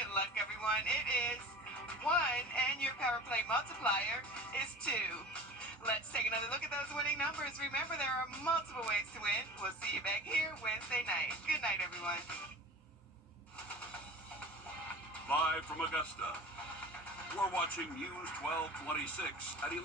Good luck, everyone. It is 1, and your power play multiplier is 2. Let's take another look at those winning numbers. Remember, there are multiple ways to win. We'll see you back here Wednesday night. Good night, everyone. Live from Augusta, we're watching News 1226 at 11.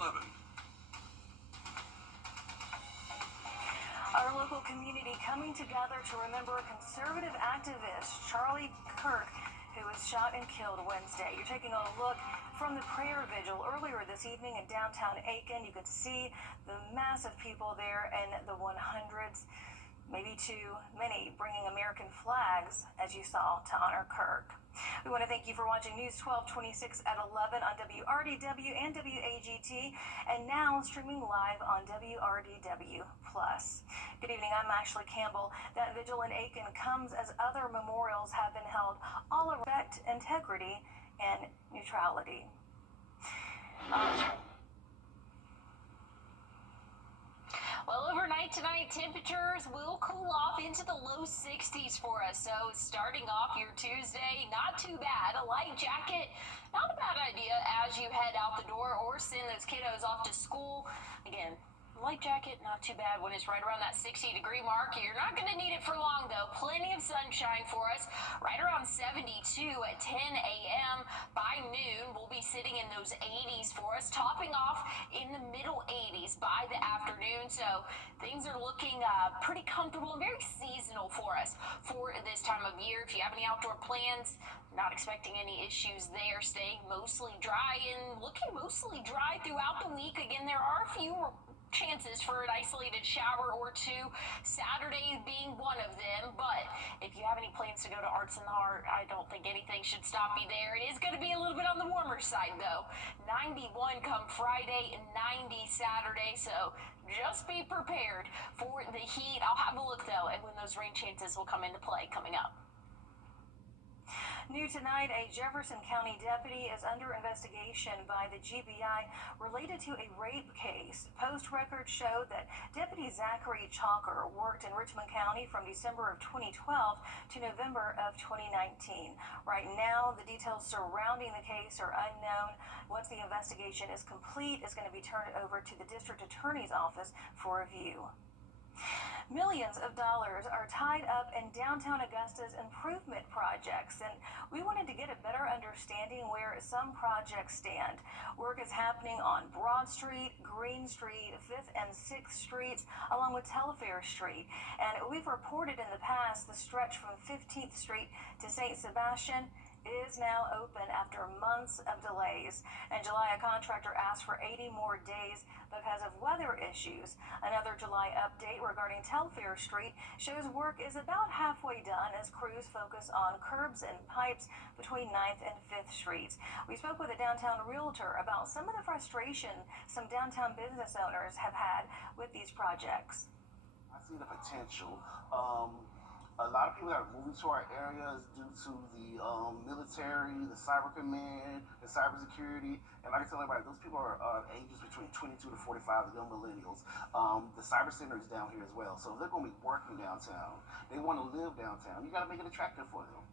Our local community coming together to remember conservative activist Charlie Kirk, who was shot and killed Wednesday. You're taking a look from the prayer vigil earlier this evening in downtown Aiken. You could see the massive people there and the 100s, maybe too many, bringing American flags, as you saw, to honor Kirk. We want to thank you for watching News 1226 at 11 on WRDW and WAGT, and now streaming live on WRDW+. Good evening, I'm Ashley Campbell. That vigil in Aiken comes as other memorials have been held, all around respect, integrity, and neutrality. Well, overnight tonight, temperatures will cool off into the low 60s for us. So starting off your Tuesday, not too bad. A light jacket, not a bad idea as you head out the door or send those kiddos off to school. Again, light jacket, not too bad when it's right around that 60-degree mark. You're not going to need it for long, though. Plenty of sunshine for us, right around 72 at 10 a.m. By noon, we'll be sitting in those 80s for us, topping off in the middle 80s by the afternoon. So things are looking pretty comfortable and very seasonal for us for this time of year. If you have any outdoor plans, not expecting any issues there. Staying mostly dry and looking mostly dry throughout the week. Again, there are a few chances for an isolated shower or two, Saturday being one of them. But if you have any plans to go to Arts and the Heart, I don't think anything should stop you there. It is going to be a little bit on the warmer side, though. 91 come Friday and 90 Saturday, so just be prepared for the heat. I'll have a look, though, at when those rain chances will come into play coming up. New tonight, a Jefferson County deputy is under investigation by the GBI related to a rape case. Post records show that Deputy Zachary Chalker worked in Richmond County from December of 2012 to November of 2019. Right now, the details surrounding the case are unknown. Once the investigation is complete, it's going to be turned over to the district attorney's office for review. Millions of dollars are tied up in downtown Augusta's improvement projects, and we wanted to get a better understanding where some projects stand. Work is happening on Broad Street, Green Street, 5th and 6th Streets, along with Telfair Street. And we've reported in the past the stretch from 15th Street to St. Sebastian is now open after months of delays. In July, a contractor asked for 80 more days because of weather issues. Another July update regarding Telfair Street shows work is about halfway done as crews focus on curbs and pipes between 9th and 5th Streets. We spoke with a downtown realtor about some of the frustration some downtown business owners have had with these projects. I see the potential. A lot of people that are moving to our areas due to the military, the cyber command, the cybersecurity, and like I tell everybody, those people are ages between 22 to 45, the young millennials. The cyber center is down here as well, so they're going to be working downtown. They want to live downtown. You got to make it attractive for them.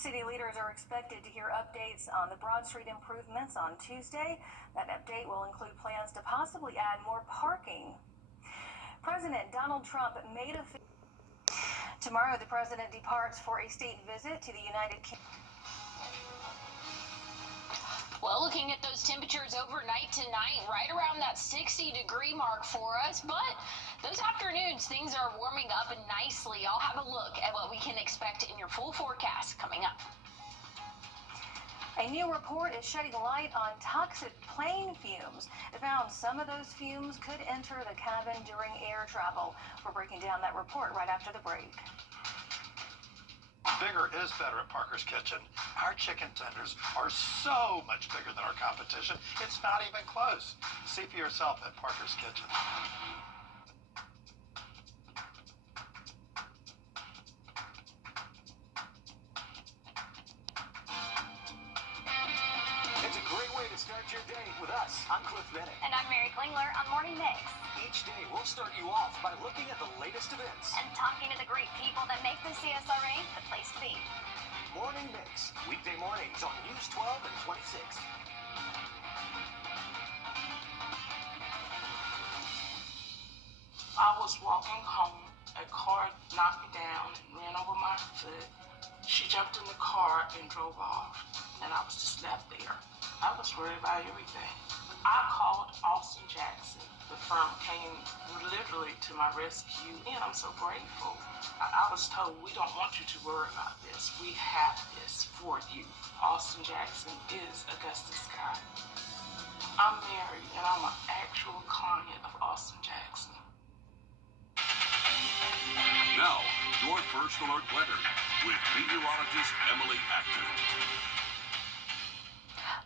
City leaders are expected to hear updates on the Broad Street improvements on Tuesday. That update will include plans to possibly add more parking. President Donald Trump made a... Tomorrow, the president departs for a state visit to the United Kingdom. Well, looking at those temperatures overnight tonight, right around that 60-degree mark for us. But those afternoons, things are warming up nicely. I'll have a look at what we can expect in your full forecast coming up. A new report is shedding light on toxic plane fumes. It found some of those fumes could enter the cabin during air travel. We're breaking down that report right after the break. Bigger is better at Parker's Kitchen. Our chicken tenders are so much bigger than our competition, it's not even close. See for yourself at Parker's Kitchen. It's a great way to start your day with us. I'm Cliff Bennett. And I'm Mary Klingler on Morning Mix. Each day, we'll start you off by looking at the latest events and talking to the great people that make the CSRA the place to be. morning mix. Weekday mornings on News 12 and 26. I was walking home. A car knocked me down and ran over my foot. She jumped in the car and drove off, and I was just left there. I was worried about everything. I called Austin Jackson. The firm came literally to my rescue, and I'm so grateful. I was told, we don't want you to worry about this. We have this for you. Austin Jackson is Augustus Scott. I'm married, and I'm an actual client of Austin Jackson. Now, your first alert weather with meteorologist Emily Acton.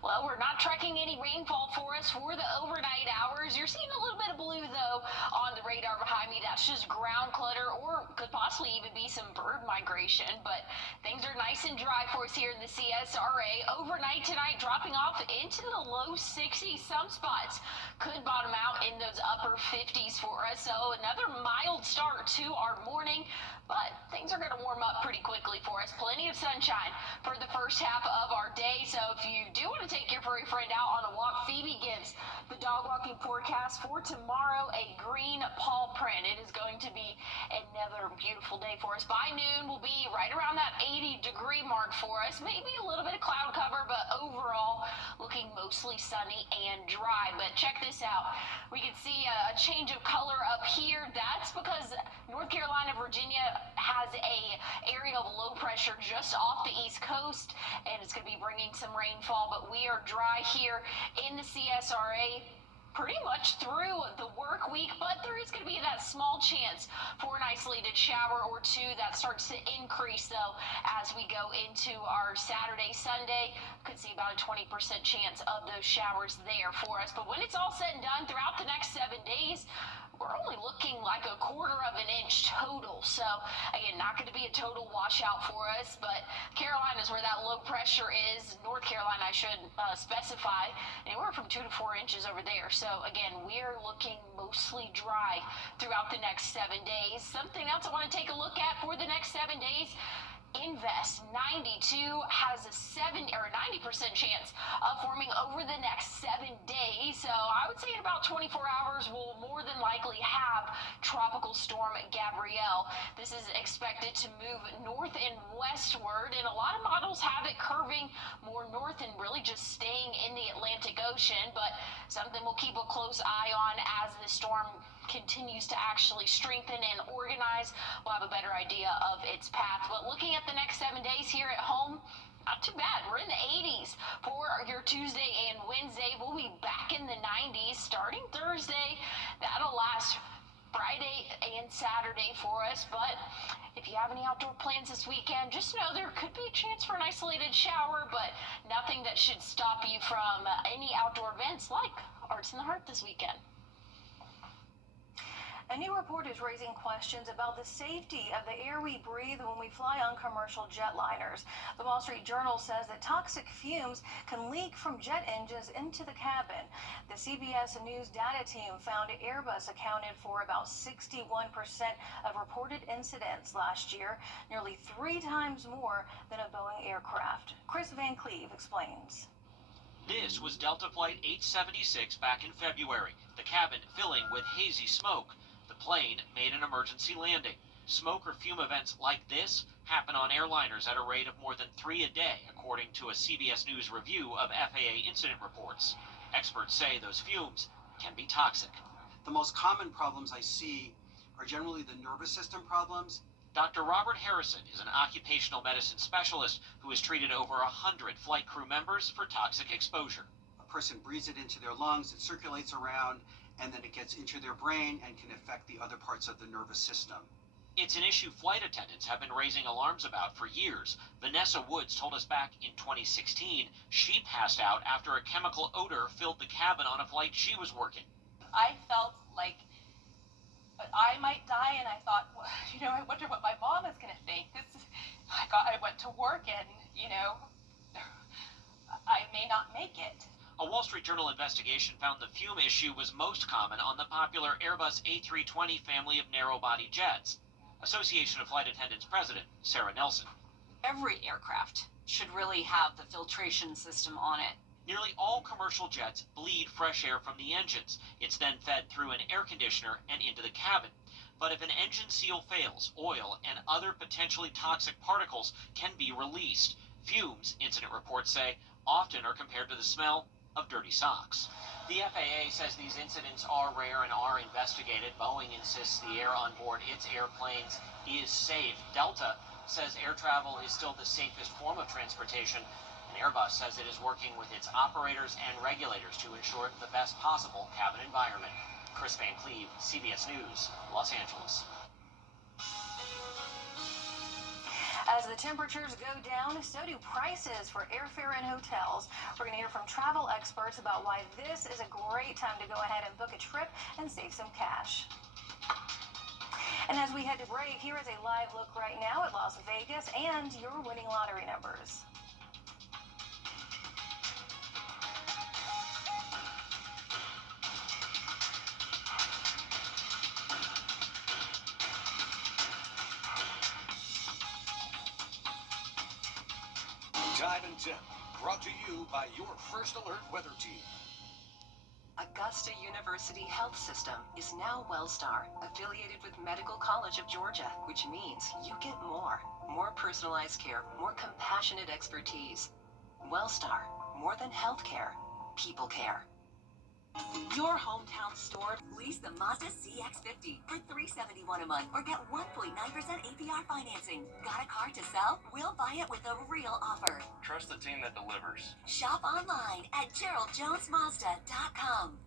Well, we're not tracking any rainfall for us for the overnight hours. You're seeing a little bit of blue, though, on the radar behind me. That's just ground clutter or could possibly even be some bird migration. But things are nice and dry for us here in the CSRA. Overnight tonight, dropping off into the low 60s. Some spots could bottom out in those upper 50s for us. So another mild start to our morning. But things are going to warm up pretty quickly for us. Plenty of sunshine for the first half of our day. So if you do want to take your furry friend out on a walk, Phoebe gives the dog walking forecast for tomorrow a green paw print. It is going to be another beautiful day for us. By noon, we'll be right around that 80-degree mark for us. Maybe a little bit of cloud cover, but overall looking mostly sunny and dry. But check this out. We can see a change of color up here. That's because North Carolina, Virginia has a area of low pressure just off the East Coast, and it's going to be bringing some rainfall, but we are dry here in the CSRA pretty much through the work week, but there is going to be that small chance for an isolated shower or two. That starts to increase, though, as we go into our Saturday, Sunday. Could see about a 20% chance of those showers there for us. But when it's all said and done throughout the next 7 days, we're only looking like a quarter of an inch total. So, again, not going to be a total washout for us, but Carolina is where that low pressure is. North Carolina, I should specify, anywhere from 2 to 4 inches over there. So, again, we're looking mostly dry throughout the next 7 days. Something else I want to take a look at for the next 7 days. Invest 92 has a 90% chance of forming over the next 7 days. So I would say in about 24 hours, we'll more than likely have Tropical Storm Gabrielle. This is expected to move north and westward, and a lot of models have it curving more north and really just staying in the Atlantic Ocean, but something we'll keep a close eye on as the storm continues to actually strengthen and organize. We'll have a better idea of its path. But looking at the next 7 days here at home, not too bad. We're in the 80s for your Tuesday and Wednesday. We'll be back in the 90s starting Thursday. That'll last Friday and Saturday for us. But if you have any outdoor plans this weekend, just know there could be a chance for an isolated shower, but nothing that should stop you from any outdoor events like Arts in the Heart this weekend. A new report is raising questions about the safety of the air we breathe when we fly on commercial jetliners. The Wall Street Journal says that toxic fumes can leak from jet engines into the cabin. The CBS News data team found Airbus accounted for about 61% of reported incidents last year, nearly 3 times more than a Boeing aircraft. Chris Van Cleve explains. This was Delta Flight 876 back in February, the cabin filling with hazy smoke. The plane made an emergency landing. Smoke or fume events like this happen on airliners at a rate of more than 3 a day, according to a CBS News review of FAA incident reports. Experts say those fumes can be toxic. The most common problems I see are generally the nervous system problems. Dr. Robert Harrison is an occupational medicine specialist who has treated over 100 flight crew members for toxic exposure. A person breathes it into their lungs, it circulates around, and then it gets into their brain and can affect the other parts of the nervous system. It's an issue flight attendants have been raising alarms about for years. Vanessa Woods told us back in 2016 she passed out after a chemical odor filled the cabin on a flight she was working. I felt like I might die, and I thought, well, I wonder what my mom is going to think. I went to work, and, I may not make it. A Wall Street Journal investigation found the fume issue was most common on the popular Airbus A320 family of narrow-body jets. Association of Flight Attendants President Sarah Nelson. Every aircraft should really have the filtration system on it. Nearly all commercial jets bleed fresh air from the engines. It's then fed through an air conditioner and into the cabin. But if an engine seal fails, oil and other potentially toxic particles can be released. Fumes, incident reports say, often are compared to the smell of dirty socks. The FAA says these incidents are rare and are investigated. Boeing insists the air on board its airplanes is safe. Delta says air travel is still the safest form of transportation. And Airbus says it is working with its operators and regulators to ensure the best possible cabin environment. Chris Van Cleve, CBS News, Los Angeles. As the temperatures go down, so do prices for airfare and hotels. We're going to hear from travel experts about why this is a great time to go ahead and book a trip and save some cash. And as we head to break, here is a live look right now at Las Vegas and your winning lottery numbers. Time and Tip, brought to you by your First Alert weather team. Augusta University Health System is now WellStar, affiliated with Medical College of Georgia, which means you get more personalized care, more compassionate expertise. WellStar, more than healthcare, people care. Your hometown store. Lease the Mazda CX-50 for $371 a month or get 1.9% APR financing. Got a car to sell? We'll buy it with a real offer. Trust the team that delivers. Shop online at GeraldJonesMazda.com.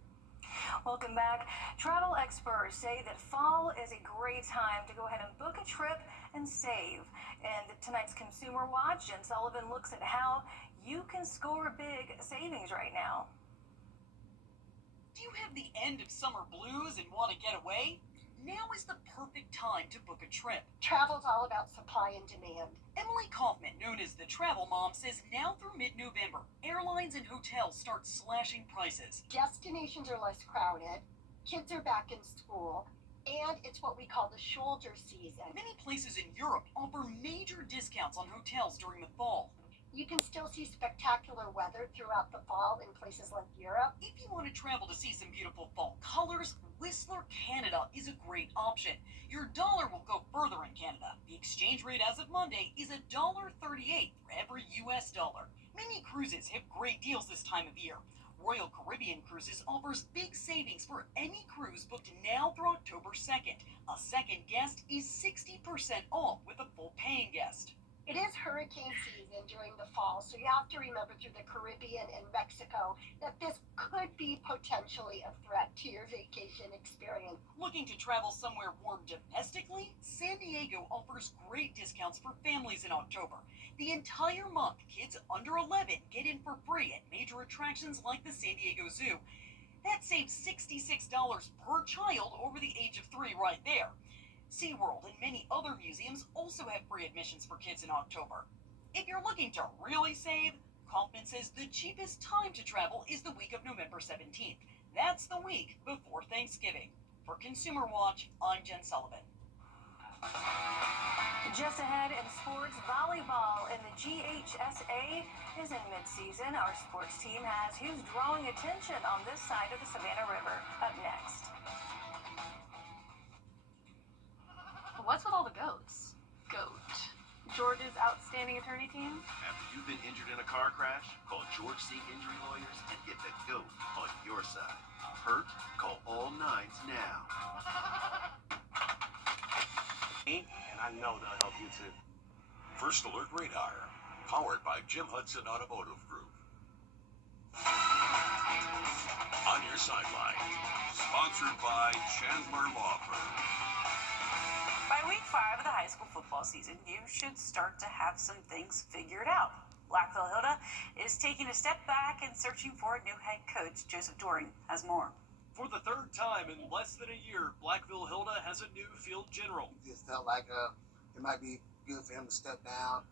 Welcome back. Travel experts say that fall is a great time to go ahead and book a trip and save. And tonight's Consumer Watch, Jen Sullivan looks at how you can score big savings right now. Do you have the end of summer blues and want to get away? Now is the perfect time to book a trip. Travel's all about supply and demand. Emily Kaufman, known as the Travel Mom, says now through mid-November, airlines and hotels start slashing prices. Destinations are less crowded, kids are back in school, and it's what we call the shoulder season. Many places in Europe offer major discounts on hotels during the fall. You can still see spectacular weather throughout the fall in places like Europe. If you want to travel to see some beautiful fall colors, Whistler, Canada is a great option. Your dollar will go further in Canada. The exchange rate as of Monday is $1.38 for every US dollar. Many cruises have great deals this time of year. Royal Caribbean Cruises offers big savings for any cruise booked now through October 2nd. A second guest is 60% off with a full paying guest. It is hurricane season during the fall, so you have to remember through the Caribbean and Mexico that this could be potentially a threat to your vacation experience. Looking to travel somewhere warm domestically? San Diego offers great discounts for families in October. The entire month, kids under 11 get in for free at major attractions like the San Diego Zoo. That saves $66 per child over the age of 3 right there. SeaWorld and many other museums also have free admissions for kids in October. If you're looking to really save, Kaufman says the cheapest time to travel is the week of November 17th. That's the week before Thanksgiving. For Consumer Watch, I'm Jen Sullivan. Just ahead in sports, volleyball in the GHSA is in midseason. Our sports team has who's drawing attention on this side of the Savannah River. Up next. What's with all the goats? Goat. George's outstanding attorney team? After you've been injured in a car crash, call George C. Injury Lawyers and get the GOAT on your side. Hurt? Call all 9s now. And I know they'll help you too. First Alert Radar, powered by Jim Hudson Automotive Group. On your sideline, sponsored by Chandler Law Firm. By week 5 of the high school football season, you should start to have some things figured out. Blackville Hilda is taking a step back and searching for a new head coach. Joseph Doring has more. For the third time in less than a year, Blackville Hilda has a new field general. It just felt like it might be good for him to step down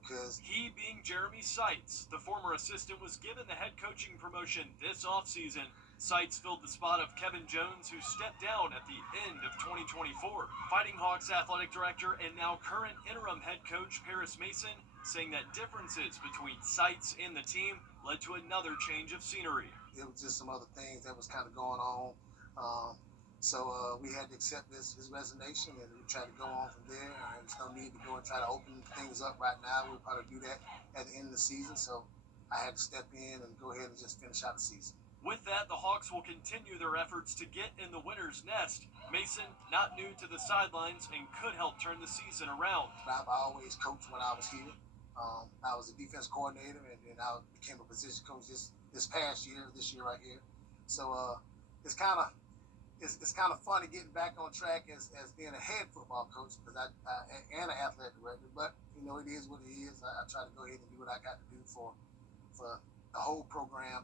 because... He being Jeremy Seitz, the former assistant, was given the head coaching promotion this offseason. Sites filled the spot of Kevin Jones, who stepped down at the end of 2024. Fighting Hawks athletic director and now current interim head coach Paris Mason saying that differences between Sites and the team led to another change of scenery. It was just some other things that was kind of going on. So we had to accept his resignation, and we tried to go on from there. There's no need to go and try to open things up right now. We'll probably do that at the end of the season. So I had to step in and go ahead and just finish out the season. With that, the Hawks will continue their efforts to get in the winner's nest. Mason, not new to the sidelines, and could help turn the season around. I always coached when I was here. I was a defense coordinator, and then I became a position coach this year right here. So it's kind of funny getting back on track as being a head football coach, because I and an athletic director. But you know, it is what it is. I try to go ahead and do what I got to do for the whole program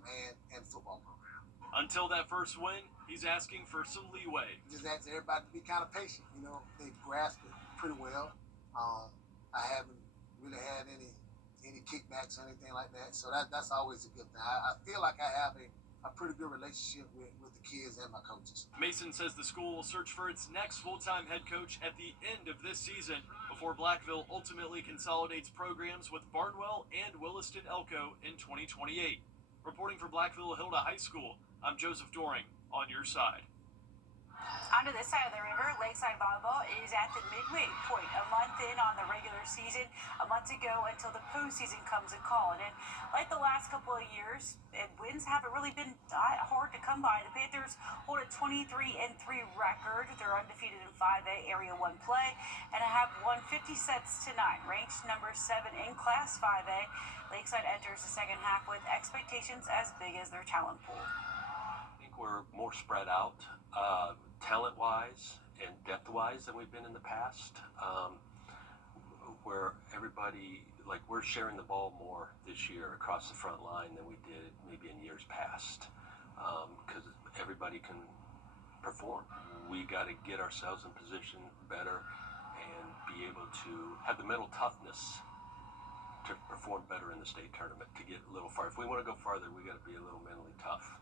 and football program. Until that first win, he's asking for some leeway. Just ask everybody to be kind of patient. You know, they grasped it pretty well. I haven't really had any kickbacks or anything like that, so that's always a good thing. I feel like I have a pretty good relationship with the kids and my coaches. Mason says the school will search for its next full-time head coach at the end of this season before Blackville ultimately consolidates programs with Barnwell and Williston-Elko in 2028. Reporting for Blackville Hilda High School, I'm Joseph Doring on your side. On to this side of the river, Lakeside Volleyball is at the midway point, a month in on the regular season, a month to go until the postseason comes a calling. And like the last couple of years, wins haven't really been hard to come by. The Panthers hold a 23-3 record. They're undefeated in 5A Area 1 play and have won 50 sets to 9, ranked number 7 in Class 5A. Lakeside enters the second half with expectations as big as their talent pool. I think we're more spread out. Talent-wise and depth-wise than we've been in the past, where everybody, like, we're sharing the ball more this year across the front line than we did maybe in years past, because everybody can perform. We got to get ourselves in position better and be able to have the mental toughness to perform better in the state tournament, to get a little farther. If we want to go farther, we got to be a little mentally tough.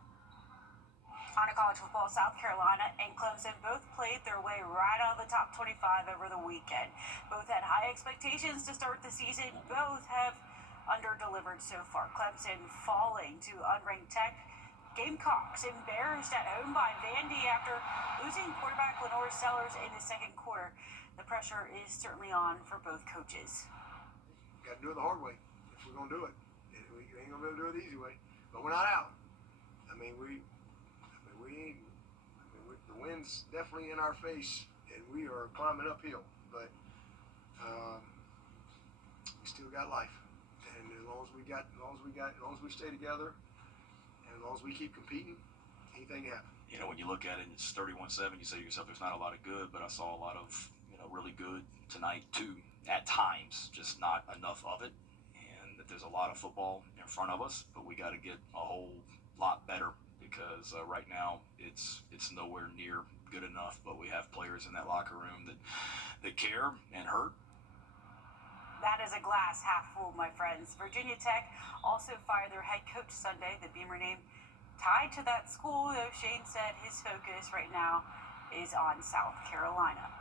On to college football, South Carolina and Clemson both played their way right out of the top 25 over the weekend. Both had high expectations to start the season. Both have under-delivered so far. Clemson falling to unranked Tech. Gamecocks embarrassed at home by Vandy after losing quarterback Lenore Sellers in the second quarter. The pressure is certainly on for both coaches. Got to do it the hard way if we're going to do it. We ain't going to be able to do it the easy way. But we're not out. The wind's definitely in our face, and we are climbing uphill. But we still got life, and as long as we stay together, and as long as we keep competing, anything can happen. You know, when you look at it, it's 31-7. You say to yourself, "There's not a lot of good," but I saw a lot of really good tonight too. At times, just not enough of it, and that there's a lot of football in front of us, but we got to get a whole lot better. Because right now it's nowhere near good enough, but we have players in that locker room that care and hurt. That is a glass half full, my friends. Virginia Tech also fired their head coach Sunday. The Beamer name tied to that school, though Shane said his focus right now is on South Carolina.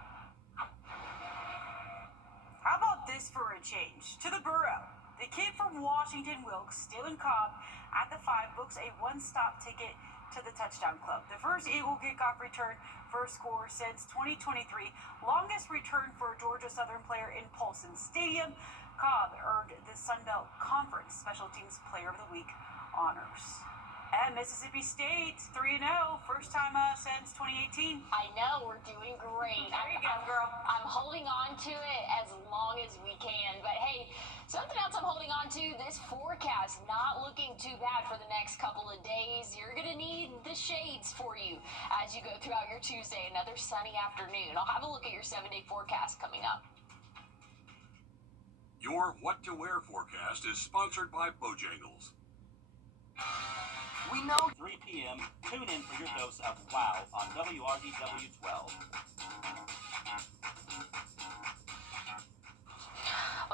How about this for a change? To the Borough. The kid from Washington Wilkes, Dylan Cobb, at the 5 books a one-stop ticket to the Touchdown Club. The first Eagle kickoff return for a score since 2023. Longest return for a Georgia Southern player in Paulson Stadium. Cobb earned the Sun Belt Conference Special Teams Player of the Week honors. And Mississippi State, 3-0, first time since 2018. I know, we're doing great. There you go, girl. I'm holding on to it as long as we can. But hey, something else I'm holding on to, this forecast not looking too bad for the next couple of days. You're going to need the shades for you as you go throughout your Tuesday, another sunny afternoon. I'll have a look at your 7-day forecast coming up. Your What to Wear forecast is sponsored by Bojangles. We know 3 p.m. Tune in for your dose of wow on WRDW 12.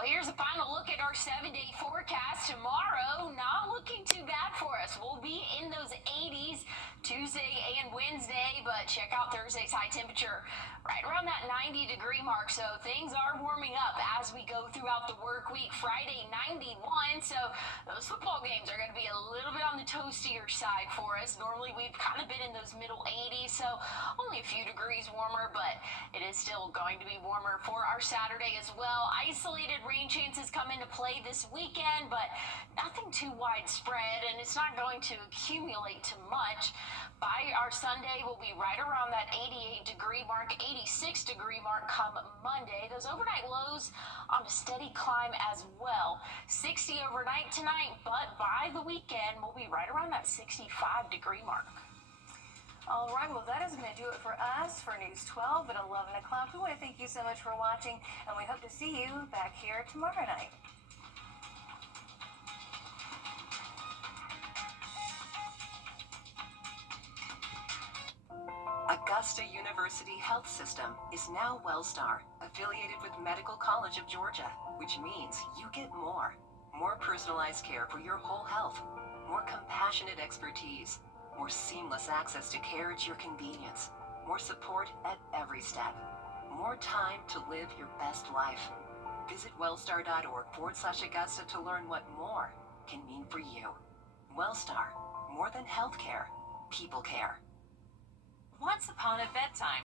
Well, here's a final look at our 7-day forecast. Tomorrow, not looking too bad for us. We'll be in those 80s Tuesday and Wednesday, but check out Thursday's high temperature right around that 90-degree mark. So things are warming up as we go throughout the work week. Friday, 91. So those football games are going to be a little bit on the toastier side for us. Normally, we've kind of been in those middle 80s, so only a few degrees warmer, but it is still going to be warmer for our Saturday as well. Isolated rain chances come into play this weekend, but nothing too widespread, and it's not going to accumulate too much. By our Sunday, we'll be right around that 88-degree mark, 86-degree mark come Monday. Those overnight lows on a steady climb as well. 60 overnight tonight, but by the weekend, we'll be right around that 65-degree mark. All right, well, that is going to do it for us for News 12 at 11 o'clock. We want to thank you so much for watching, and we hope to see you back here tomorrow night. Augusta University Health System is now WellStar, affiliated with Medical College of Georgia, which means you get more. More personalized care for your whole health, more compassionate expertise, more seamless access to care at your convenience, more support at every step, more time to live your best life. Visit wellstar.org/Augusta to learn what more can mean for you. WellStar, more than healthcare, people care. Once upon a bedtime,